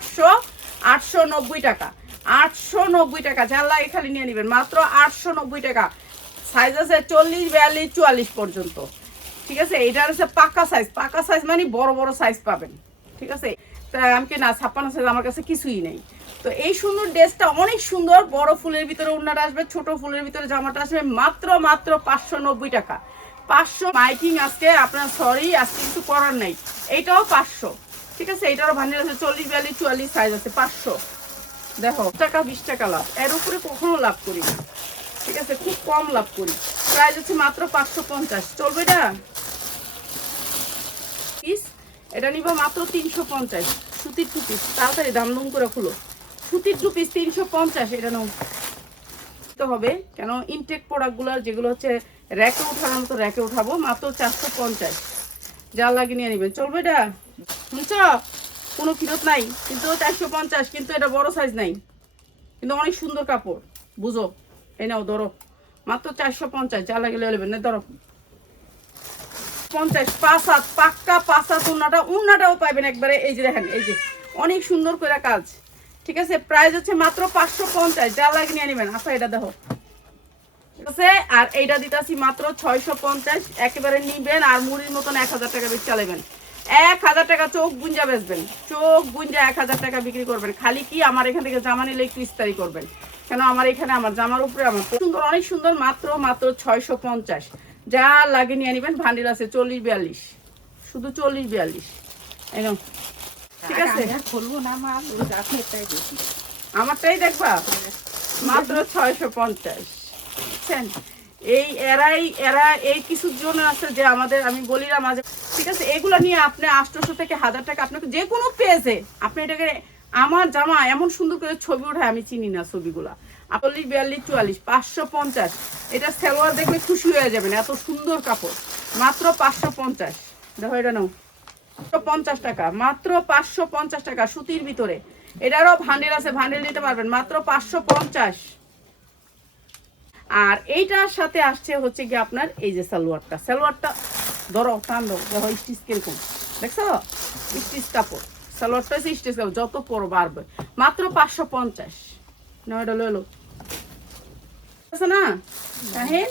আটশো আটশো নব্বই টাকা। আটশো নব্বই টাকা লাগে খালি নিয়ে নেবেন। মাত্র আটশো নব্বই টাকা। সাইজ আছে চল্লিশ, বিয়াল্লিশ, চুয়াল্লিশ পর্যন্ত। ঠিক আছে? এটা হচ্ছে পাকা সাইজ পাকা সাইজ মানে বড় বড় সাইজ পাবেন। ঠিক আছে? তা আমি কি না, ছাপ্পান্ন সাইজ আমার কাছে কিছুই নেই। তো এই সুন্দর ড্রেসটা অনেক সুন্দর। বড় ফুলের ভিতরে উন্নাটা আসবে, ছোট ফুলের ভিতরে জামাটা আসবে। মাত্র মাত্র পাঁচশো নব্বই টাকা। পাঁচশো মাইকিং আজকে, আপনার সরি আজকে কিছু করার নাই। এইটাও পাঁচশো। ঠিক আছে এইটারও ভান্ডেল আছে, চল্লিশ, বিয়াল্লিশ, চুয়াল্লিশ সাইজ আছে, পাঁচশো। দেখো টাকা, বিশ টাকা লাভ। এর উপরে কখনো লাভ করি না। ঠিক আছে, খুব কম লাভ করি। প্রাইস হচ্ছে মাত্র পাঁচশো পঞ্চাশ। চলবে এটা পিস এটা নিব মাত্র তিনশো পঞ্চাশ। সুতির টু পিস তাড়াতাড়ি দাম দম করে খুলো। সুতির টু পিস তিনশো পঞ্চাশ, এটা নাও। তো হবে, কেন? ইনটেক প্রোডাক্টগুলো যেগুলো হচ্ছে র্যাকে উঠানোর মতো র্যাকে উঠাবো, মাত্র চারশো পঞ্চাশ। যা লাগিয়ে নিয়ে নেবেন। চলবে এটা শুনছ কোনো ফিরত নাই, কিন্তু চারশো পঞ্চাশ, কিন্তু এটা বড় সাইজ নাই। কিন্তু অনেক সুন্দর কাপড়, বুঝো? এই নাও, ধরো। মাত্র চারশো পঞ্চাশ, যা লাগে লিয়ে নেবেন না, ধরো। পঞ্চাশ, পাঁচ হাত, পাক্কা পাঁচ হাত উন্নাটা, উন্নাটাও পাইবেন একবারে, এই যে দেখেন, এই যে। অনেক সুন্দর করে কাজ। ঠিক আছে প্রাইস হচ্ছে মাত্র পাঁচশো পঞ্চাশ, যা লাগে নিয়ে নেবেন। আচ্ছা এটা দেখো। ঠিক আছে, আর এইটা দিতেছি মাত্র ছয়শো পঞ্চাশ, একেবারে নিবেন, আর মুড়ির মতন এক হাজার টাকা বেশি চালাবেন। এক হাজার টাকা চোখ গুঞ্জা বেচবেন। চোখ গুঞ্জা এক হাজার টাকা বিক্রি করবেন। খালি কি আমার এখান থেকে জামা নিলে একটু ইস্তারি করবেন? কেন আমার এখানে আমার জামার উপরে আমার সুন্দর অনেক সুন্দর মাত্র মাত্র ছয়শো পঞ্চাশ। যা লাগে নিয়ে নিবেন ভান্ডিল আছে চল্লিশ বিয়াল্লিশ। শুধু চল্লিশ বিয়াল্লিশ। একদম ঠিক আছে? খুলবো না আমারটাই দেখবা। মাত্র ছয়শো পঞ্চাশ। এই এরাই, এরা এই কিছুর জন্য আছে যে আমাদের, আমি বলি না মাঝে ঠিক আছে, এগুলো নিয়ে আপনি আটশোশো থেকে হাজার টাকা আপনাকে যে কোনো পেজে আপনি এটাকে আমার জামা এমন সুন্দর করে ছবি ওঠায়, আমি চিনি না ছবিগুলা। চল্লিশ বিয়াল্লিশ, চুয়াল্লিশ, পাঁচশো পঞ্চাশ। এটা সালোয়ার দেখলে খুশি হয়ে যাবেন, এত সুন্দর কাপড়। মাত্র পাঁচশো পঞ্চাশ। দেখো এটা নাও। পঞ্চাশ টাকা, মাত্র পাঁচশো পঞ্চাশ টাকা সুতির ভিতরে। এটারও ভান্ডেল আছে, ভান্ডেল নিতে পারবেন, মাত্র পাঁচশো পঞ্চাশ। আর এইটার সাথে আসছে হচ্ছে কি আপনার এই যে সালোয়ারটা। সালোয়ারটা ধরো, টান দেখো স্টিচ কীরকম। দেখছ? স্টিচ কাপড়। সালোয়ারটা হচ্ছে স্টিচ কাপড়, যত পর বাড়বে। মাত্র পাঁচশো পঞ্চাশ। নয়টা লইলো। আছে না? তাহেন?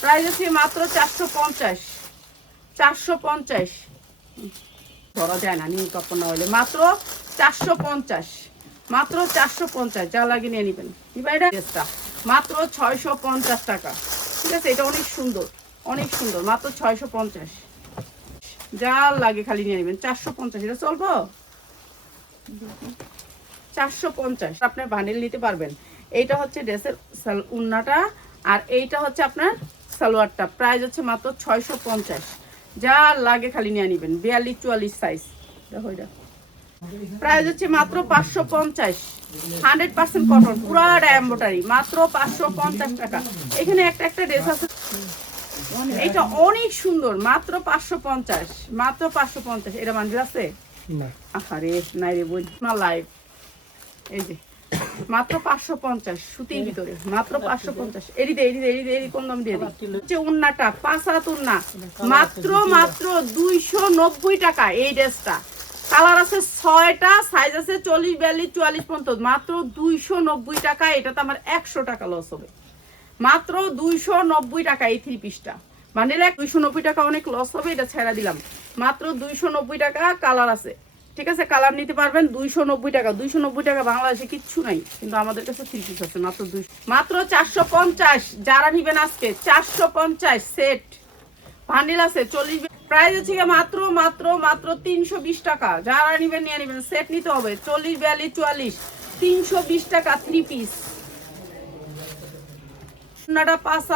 প্রাইস আছে মাত্র চারশো পঞ্চাশ। চারশো পঞ্চাশ। ধরা যায় না, নিউ কাপড় না হলে। মাত্র চারশো পঞ্চাশ। মাত্র চারশো পঞ্চাশ, যা লাগে নিয়ে নেবেন। নিবা এটা? মাত্র ছয়শো পঞ্চাশ টাকা। ঠিক আছে? এটা অনেক সুন্দর অনেক সুন্দর। মাত্র ছয়শো পঞ্চাশ। যা লাগে খালি নিয়ে নেবেন। চারশো পঞ্চাশ। এটা চলবো? চারশো পঞ্চাশ। আপনার বান্ডেল নিতে পারবেন। এইটা হচ্ছে ড্রেসের উন্নাটা আর এইটা হচ্ছে আপনার সালোয়ারটা। প্রাইস হচ্ছে মাত্র ছয়শো পঞ্চাশ। যা লাগে খালি নিয়ে নেবেন। বিয়াল্লিশ চুয়াল্লিশ সাইজ দেখো এটা। প্রাইস হচ্ছে মাত্র পাঁচশো পঞ্চাশ। হান্ড্রেড পার্সেন্ট কটন এম্বোটারি মাত্র পাঁচশো পঞ্চাশ টাকা। এখানে একটা একটা ড্রেস আছে। এটা অনেক সুন্দর মাত্র পাঁচশো পঞ্চাশ মাত্র পাঁচশো পঞ্চাশ। এটা আছে? না। নাই রে বই। না লাইভ এই যে মাত্র পাঁচশো পঞ্চাশ সুতির ভিতরে মাত্র পাঁচশো পঞ্চাশ। এরি কোন দাম দিয়ে উন্নাটা পাঁচ হাত উন্না মাত্র মাত্র দুইশো নব্বই টাকা এই ড্রেসটা কালার আছে ছয়টা সাইজ আছে চল্লিশ, বিয়াল্লিশ, চুয়াল্লিশ পর্যন্ত। মাত্র দুইশো নব্বই টাকা এটা তো আমার একশো টাকা লস হবে। মাত্র দুইশো নব্বই টাকা এই থ্রি পিসটা বান্ডেল দুইশো নব্বই টাকা অনেক লস হবে, এটা ছেড়া দিলাম। মাত্র দুইশো নব্বই টাকা কালার আছে। ঠিক আছে, কালার নিতে পারবেন দুইশো নব্বই টাকা। দুইশো নব্বই টাকা বাংলাদেশে কিচ্ছু নাই, কিন্তু আমাদের কাছে থ্রি পিস আছে, মাত্র দুই মাত্র চারশো পঞ্চাশ। যারা নিবেন আজকে, চারশো পঞ্চাশ সেট ভান্ডিল আছে, চল্লিশ প্রাইস হচ্ছে মাত্র মাত্র মাত্র তিনশো বিশ টাকা। যারা নিবেন, নিয়ে নিবেন। সেট নিতে হবে। চল্লিশ, বিয়াল্লিশ, চুয়াল্লিশ। তিনশো বিশ টাকা থ্রি পিস নাটা পাঁচ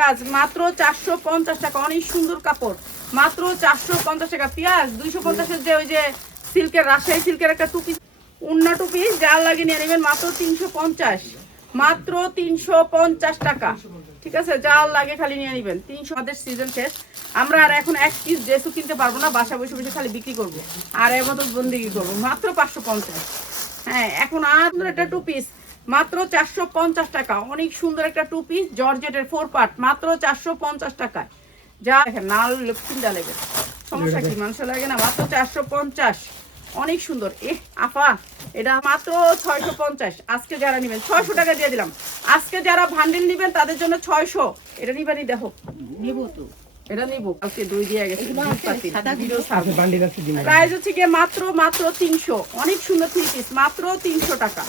কাজ মাত্র চারশো পঞ্চাশ টাকা। অনেক সুন্দর কাপড়। মাত্র চারশো পঞ্চাশ টাকা। দুইশো যে ওই যে সিল্কের, রাজশাহী সিল্কের একটা উন্না টুপি যা লাগে নিয়ে নেবেন মাত্র তিনশো পঞ্চাশ। মাত্র তিনশো পঞ্চাশ টাকা। ঠিক আছে? যা লাগে খালি নিয়ে নেবেন। তিনশো আমাদের সিজন শেষ। আমরা আর এখন এক পিস ড্রেসও কিনতে পারব না বাসা বসে বসে খালি বিক্রি করব। আর এর মতো বন্দিগি করব। মাত্র পাঁচশো পঞ্চাশ। হ্যাঁ এখন আর একটা টু পিস মাত্র চারশো পঞ্চাশ টাকা। অনেক সুন্দর একটা টু পিস জর্জেটের ফোর পার্ট মাত্র চারশো পঞ্চাশ টাকায়। যা দেখেন নাল চিন্তা লেগে। সমস্যা কি? মানুষ লাগে না। মাত্র চারশো পঞ্চাশ। অনেক সুন্দর। এ আফা এটা মাত্র ছয়শো পঞ্চাশ। আজকে যারা নেবেন ছয়শো টাকা দিয়ে দিলাম। আজকে যারা ভান্ডিল নেবেন তাদের জন্য ছয়শো। এটা নিবারই দেখো। নেব তো। এটা নিবো কালকে দুই দিয়ে গেছে এগুলো দুধ আছে, পাতিল, সাদা ভিডিও ছাড়বো। বান্ডিল আছে দিন প্রাইস হচ্ছে গিয়ে মাত্র মাত্র তিনশো। অনেক সুন্দর থ্রি পিস মাত্র তিনশো টাকা।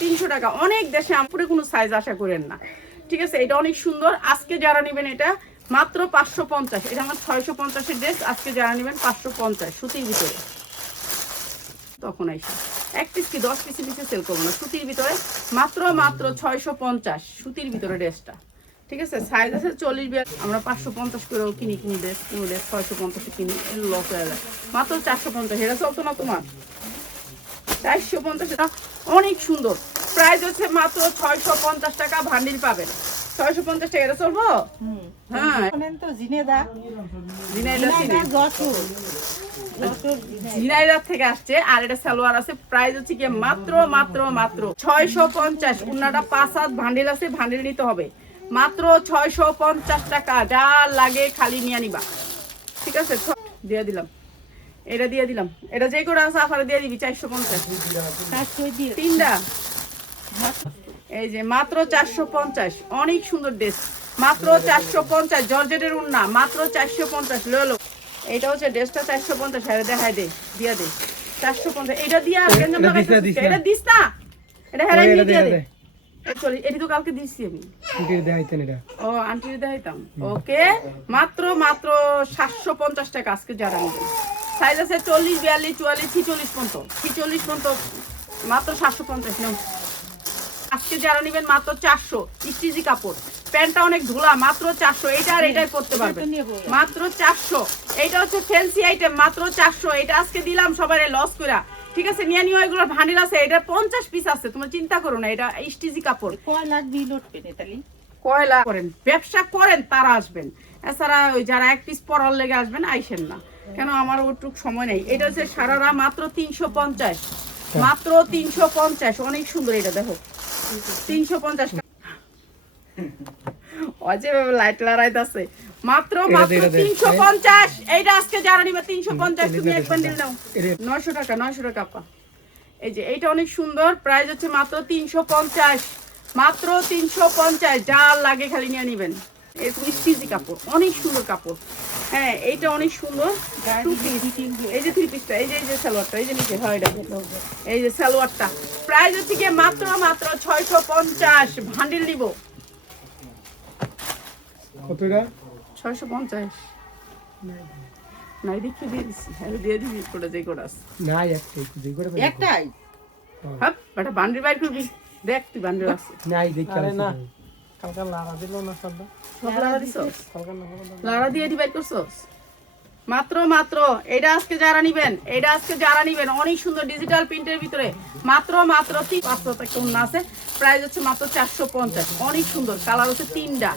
তিনশো টাকা। অনেক দেশে আমপুরে কোনো সাইজ আশা করেন না। ঠিক আছে এটা অনেক সুন্দর। আজকে যারা নেবেন এটা মাত্র পাঁচশো পঞ্চাশ। এটা আমার ছয়শো পঞ্চাশের ড্রেস আজকে যারা নেবেন পাঁচশো পঞ্চাশ। সুতির ভিতরে। তখন আইসা। এক পিস কি দশ পিসের নিচে সেল করব না সুতির ভিতরে মাত্র মাত্র ছয়শো পঞ্চাশ সুতির ভিতরে ড্রেসটা। ঠিক আছে? সাইজ আছে চল্লিশ বিয়াল আমরা পাঁচশো পঞ্চাশ করেও কিনি কিনি ড্রেস কিনি ড্রেস ছয়শো পঞ্চাশে কিনি লস হয়ে যায় মাত্র চারশো পঞ্চাশ এটা চলতো না তোমার? চারশো পঞ্চাশ এটা অনেক সুন্দর। প্রাইস হচ্ছে মাত্র ছয়শো পঞ্চাশ টাকা ভান্ডিল পাবেন। ছয়শো পঞ্চাশ টাকা এটা চলবো? হ্যাঁ। তো জিনেদা। জিনেদা ঝিনাইদার থেকে আসছে, আর এটা সালোয়ার আছে প্রাইস হচ্ছে মাত্র মাত্র মাত্র ছয়শো পঞ্চাশ। উন্নাটা পাঁচ হাত ভান্ডিল আছে ভান্ডিল নিতে হবে। মাত্র ছয়শো পঞ্চাশ টাকা, যা লাগে খালি নিয়ে নিবা। ঠিক আছে দিয়ে দিলাম। এটা দিয়ে দিলাম। এটা যে করে আছে দিয়ে দিবি, চারশো পঞ্চাশ। তিনটা। এই যে মাত্র চারশো পঞ্চাশ। অনেক সুন্দর ড্রেস মাত্র চারশো পঞ্চাশ। জর্জেটের উন্না মাত্র চারশো পঞ্চাশ। লো। এটা হচ্ছে ড্রেসটা চারশো পঞ্চাশ হ্যাঁ দেখায় দে দিয়া দে। চারশো পঞ্চাশ এটা দিয়া গেঞ্জাম এটা দিস না। এটা দিস না। এটা এটা দিয়া দে, দে। দে। চলি এটি তো কালকে দিচ্ছি আমি। এটা। ও আন্টি দেখাইতাম। ওকে মাত্র মাত্র সাতশো পঞ্চাশ টাকা আজকে যারা নেবেন সাইজ আছে চল্লিশ বিয়াল্লিশ চুয়াল্লিশ ছিচল্লিশ পর্যন্ত। ছিচল্লিশ পর্যন্ত মাত্র সাতশো পঞ্চাশ আজকে যারা নেবেন মাত্র চারশো স্টিজি কাপড়। প্যান্টটা অনেক ধুলা মাত্র চারশো। এটা আর এটাই করতে নেব। মাত্র চারশো। এইটা হচ্ছে ফ্যান্সি আইটেম মাত্র চারশো। এটা আজকে দিলাম সবাই লস করে ঠিক আছে নিয়ে নিও এগুলোর ভান্ডিল আছে। এটা পঞ্চাশ পিস আছে তোমরা চিন্তা করো না এটা স্টিজি কাপড়। কয় লাগবে লোটবে কয়লা করেন? ব্যবসা করেন তারা আসবেন। এছাড়া ওই যারা এক পিস পড়ার লেগে আসবেন আইসেন না। কেন আমার ওটুক সময় নেই। এটা হচ্ছে সারারা মাত্র তিনশো পঞ্চাশ। মাত্র তিনশো পঞ্চাশ। অনেক সুন্দর এটা দেখো। তিনশো পঞ্চাশ অজেভাবে লাইট লড়াইতেছে মাত্র মাত্র এটা দে। তিনশো পঞ্চাশ। এইটা আজকে যারা নিবে তুমি এক বান্ডিল নাও এটা- নয়শো টাকা নয়শো টাকা আপা। এই যে এইটা অনেক সুন্দর। প্রাইস হচ্ছে মাত্র তিনশো পঞ্চাশ। মাত্র তিনশো পঞ্চাশ। যা লাগে খালি নিয়ে নিবেন। এরকম কাপড়। অনেক সুন্দর কাপড়। হ্যাঁ এইটা অনেক সুন্দর। এই যে থ্রি পিসটা এই যে এই যে সালোয়ারটা এই যে নিচে হয় এটা। এই যে সালোয়ারটা। প্রাইস হচ্ছে কি মাত্র মাত্র ছয়শো পঞ্চাশ। ভান্ডিল নিব। কত এটা? ছয়শো পঞ্চাশ। নাই দেখে দিয়ে দিচ্ছি আমি দিয়ে দিবি কোটা যে কোটা আছে নাই একটাই যে করে একটাই? হাপ বেটা বান্ডিল বাইর করবি। দেখ তুই বান্ডিল আছে নাই দেখি আরে না। কালকে লাড়া দিল না সব সব লাড়া দিছস? কালকে না হলো না। লাড়া দিয়ে ডিভাইড করছস? মাত্র মাত্র। এটা আজকে যারা নিবেন এটা আজকে যারা নিবেন অনেক সুন্দর ডিজিটাল প্রিন্টের ভিতরে। মাত্র মাত্র তিন পাঁচশো একটা অন্য আছে। প্রাইস হচ্ছে মাত্র চারশো পঞ্চাশ। অনেক সুন্দর। কালার হচ্ছে তিনটা।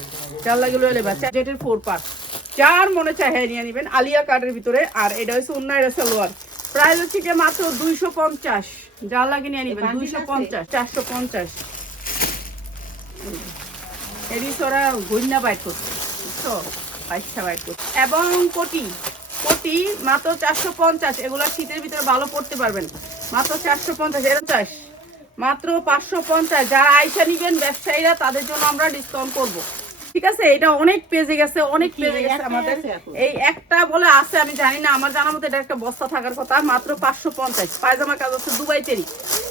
যার লাগে লয়ে নেবা। জ্যাকেটের ফোর পার্ট যার মনে চায় হ্যাঁ নিয়ে নিবেন আলিয়া কার্ডের ভিতরে। আর এটা হচ্ছে অন্য এটা সালোয়ার। প্রাইস হচ্ছে কি মাত্র দুইশো পঞ্চাশ। যার লাগে নিয়ে নিবেন দুইশো পঞ্চাশ চারশো পঞ্চাশ। এরিস ওরা গইনা বাইট করছে। বুঝছ? পয়সা বাইট করছে। এবং কোটি। কোটি মাত্র চারশো পঞ্চাশ। এগুলো শীতের ভিতরে ভালো পড়তে পারবেন। মাত্র চারশো পঞ্চাশ পঞ্চাশ মাত্র পাঁচশো পঞ্চাশ। যারা আইসা নিবেন ব্যবসায়ীরা তাদের জন্য আমরা ডিসকাউন্ট করব। ঠিক আছে? এটা অনেক পেজে গেছে অনেক পেজে গেছে আমাদের। এই একটা বলে আছে আমি জানি না। আমার জানার মতো এটা একটা বস্তা থাকার কথা। মাত্র পাঁচশো পঞ্চাশ। পায়জামার কাজ হচ্ছে দুবাই চেরি।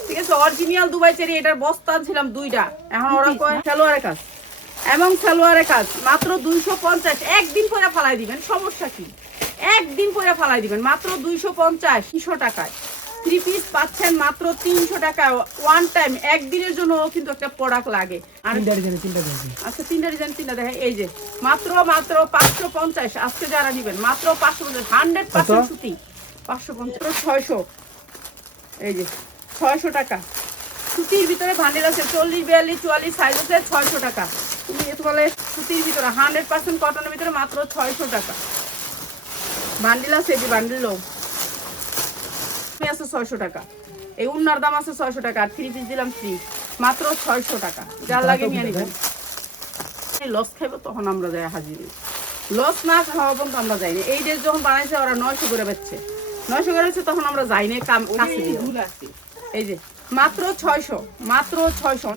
ঠিক আছে? অরিজিনাল দুবাই চেরি এটার বস্তা ছিলাম দুইটা। এখন ওরা কয় সালোয়ারের কাজ। এবং খেলোয়াড়ের কাজ। মাত্র দুইশো পঞ্চাশ। একদিন পরে ফালাই দিবেন সমস্যা কি? একদিন পরে ফালাই দিবেন মাত্র দুইশো পঞ্চাশ তিনশো টাকায়। থ্রি পিস পাচ্ছেন মাত্র তিনশো টাকায় ওয়ান টাইম একদিনের জন্য কিন্তু একটা প্রোডাক্ট লাগে। আর আচ্ছা তিনটা ডিজাইন তিনটা দেখে এই যে মাত্র মাত্র পাঁচশো পঞ্চাশ আজকে যারা নিবেন মাত্র পাঁচশো পঞ্চাশ হান্ড্রেড পার্সেন্ট সুতি পাঁচশো পঞ্চাশ ছয়শো। এই যে ছয়শো টাকা। সুতির ভিতরে ভান্ডেল আছে চল্লিশ বিয়াল্লিশ চুয়াল্লিশ সাইজ আছে ছয়শো টাকা। তুমি এত বলে সুতির ভিতরে হান্ড্রেড পার্সেন্ট কটনের ভিতরে মাত্র ছয়শো টাকা। বান্ডিল আছে এই যে বান্ডিলও আছে ছয়শো টাকা। এই উন্নার দাম আছে ছয়শো টাকা আর থ্রি পিস দিলাম ফ্রি মাত্র ছয়শো টাকা। যার লাগে নিয়ে নিবেন লস খাইবো তখন আমরা যাই হাজির। লস না খাওয়া পর্যন্ত আমরা যাইনি এই ড্রেস যখন বানাইছে ওরা নয়শো করে বেচছে। নয়শো করে হচ্ছে তখন আমরা যাই না কাম কাছে এই যে মাত্র ছয়শো মাত্র ছয়শো।